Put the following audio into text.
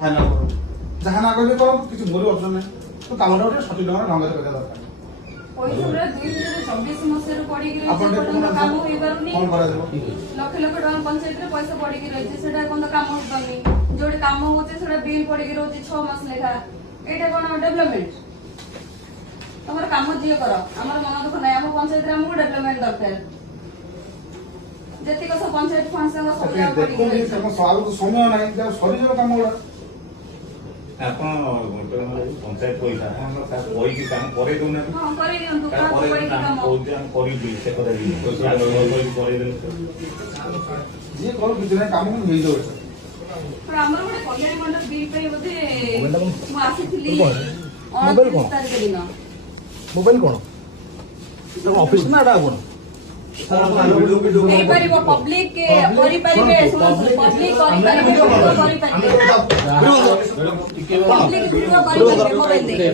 Final करो जहाँ ना करें करो किसी मोर ऑप्शन नहीं तो कामटा गोटे सठिक ढंग ढंग करवा दरकार पैसा पूरा 2024 मसीह पड़ी आपण काम हो पारुनी कौन करा जाबो लक्ष लक्ष टका पंचायत रे पैसा पड़ी रही सेटा कोन काम हो पानी जोडे काम होचे सेटा बिल पड़ी रहउची 6 मास लेखा एटा कोन डेवलपमेंट हमर काम जियो करो हमर मन दुख नै हम पंचायत रे हमको डेवलपमेंट दरकार जति को सब पंचायत फंड से सब देखो पड़ी तम सवाल तो समय नहीं जब सरी जो काम होड़ा ଆପଣ ପଞ୍ଚାୟତ ପଇସା ଆପଣ କହିକି କାମ କରେଇ ଦଉନାହାନ୍ତି। हां करी दियंतु କାମ काम पड़ी काम କହୁଛି ଆମେ କରିବି ସେ କଥା ବି କହିକି କରେଇଦେଲେ जी करो किसी ने काम नहीं हेई जाउ पर हमर गोटे कल्याण मंडप बिल पे बोधे मु आसीथिली मोबाइल कोन? 29 तारिख दिन मोबाइल कोन ऑफिस ना आडा कोन नहीं परिबो पब्लिक के करि परिबे पब्लिक करि परिबे पब्लिक वीडियो करि परिबे मोबाइल दे